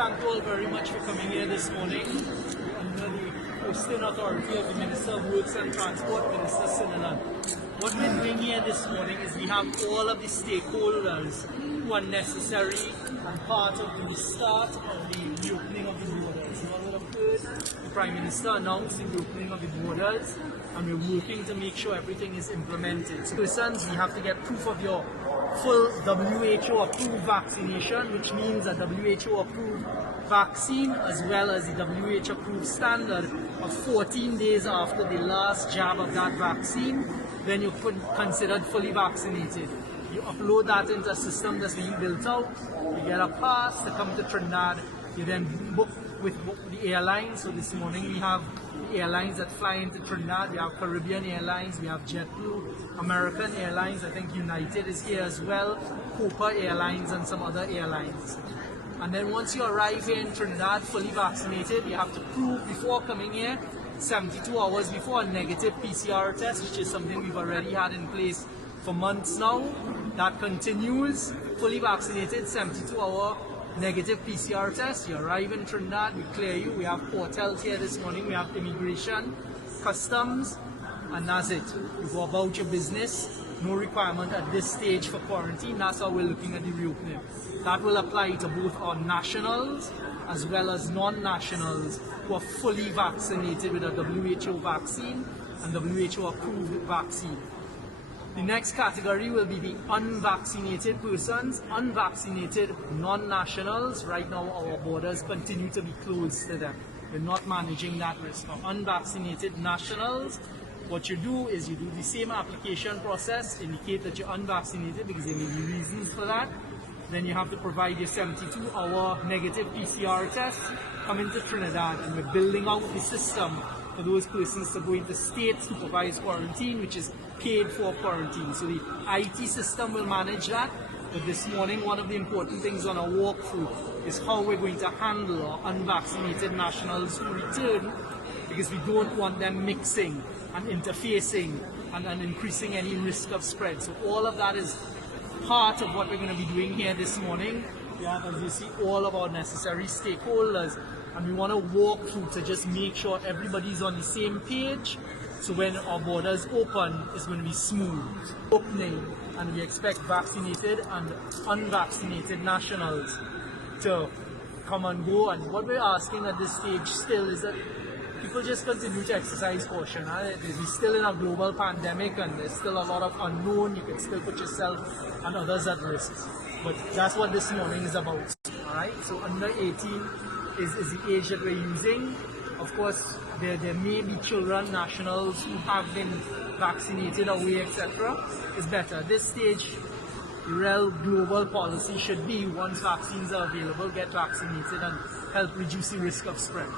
thank you all very much for coming here this morning under the hosting authority of the Minister of Works and Transport, Minister Sinnalan. What we're doing here this morning is we have all of the stakeholders who are necessary and part of the restart of the reopening of the borders. You all would have heard the Prime Minister announcing the opening of the borders, and we're working to make sure everything is implemented. So persons, we have to get proof of your full WHO approved vaccination, which means a WHO approved vaccine as well as the WHO approved standard of 14 days after the last jab of that vaccine, then you're considered fully vaccinated. You upload that into a system that's being built out, you get a pass to come to Trinidad, you then book with the airlines. So this morning we have airlines that fly into Trinidad. We have Caribbean Airlines, we have JetBlue, American Airlines, I think United is here as well, Copa Airlines and some other airlines. And then once you arrive here in Trinidad fully vaccinated, you have to prove before coming here 72 hours before a negative PCR test, which is something we've already had in place for months now. That continues, fully vaccinated, 72-hour negative PCR test. You arrive in Trinidad, we clear you. We have hotels here this morning, we have immigration, customs, and that's it. You go about your business. No requirement at this stage for quarantine. That's how we're looking at the reopening. That will apply to both our nationals as well as non-nationals who are fully vaccinated with a WHO vaccine and WHO approved vaccine. The next category will be the unvaccinated persons, unvaccinated non-nationals. Right now our borders continue to be closed to them. We're not managing that risk. For unvaccinated nationals, what you do is you do the same application process, indicate that you're unvaccinated because there may be reasons for that. Then you have to provide your 72-hour negative PCR test, come into Trinidad, and we're building out the system for those persons to go into state supervised quarantine, which is paid for quarantine. So the IT system will manage that. But this morning, one of the important things on our walkthrough is how we're going to handle our unvaccinated nationals who return, because we don't want them mixing and interfacing and increasing any risk of spread. So all of that is part of what we're going to be doing here this morning. We have, as you see, all of our necessary stakeholders, and we want to walk through to just make sure everybody's on the same page. So when our borders open, it's going to be smooth opening, and we expect vaccinated and unvaccinated nationals to come and go. And what we're asking at this stage still is that people just continue to exercise caution. We're still in a global pandemic and there's still a lot of unknown. You can still put yourself and others at risk. But that's what this morning is about. Alright, so under 18 is the age that we're using. Of course, there may be children, nationals who have been vaccinated away, etc. It's better. At this stage, the real global policy should be, once vaccines are available, get vaccinated and help reduce the risk of spread.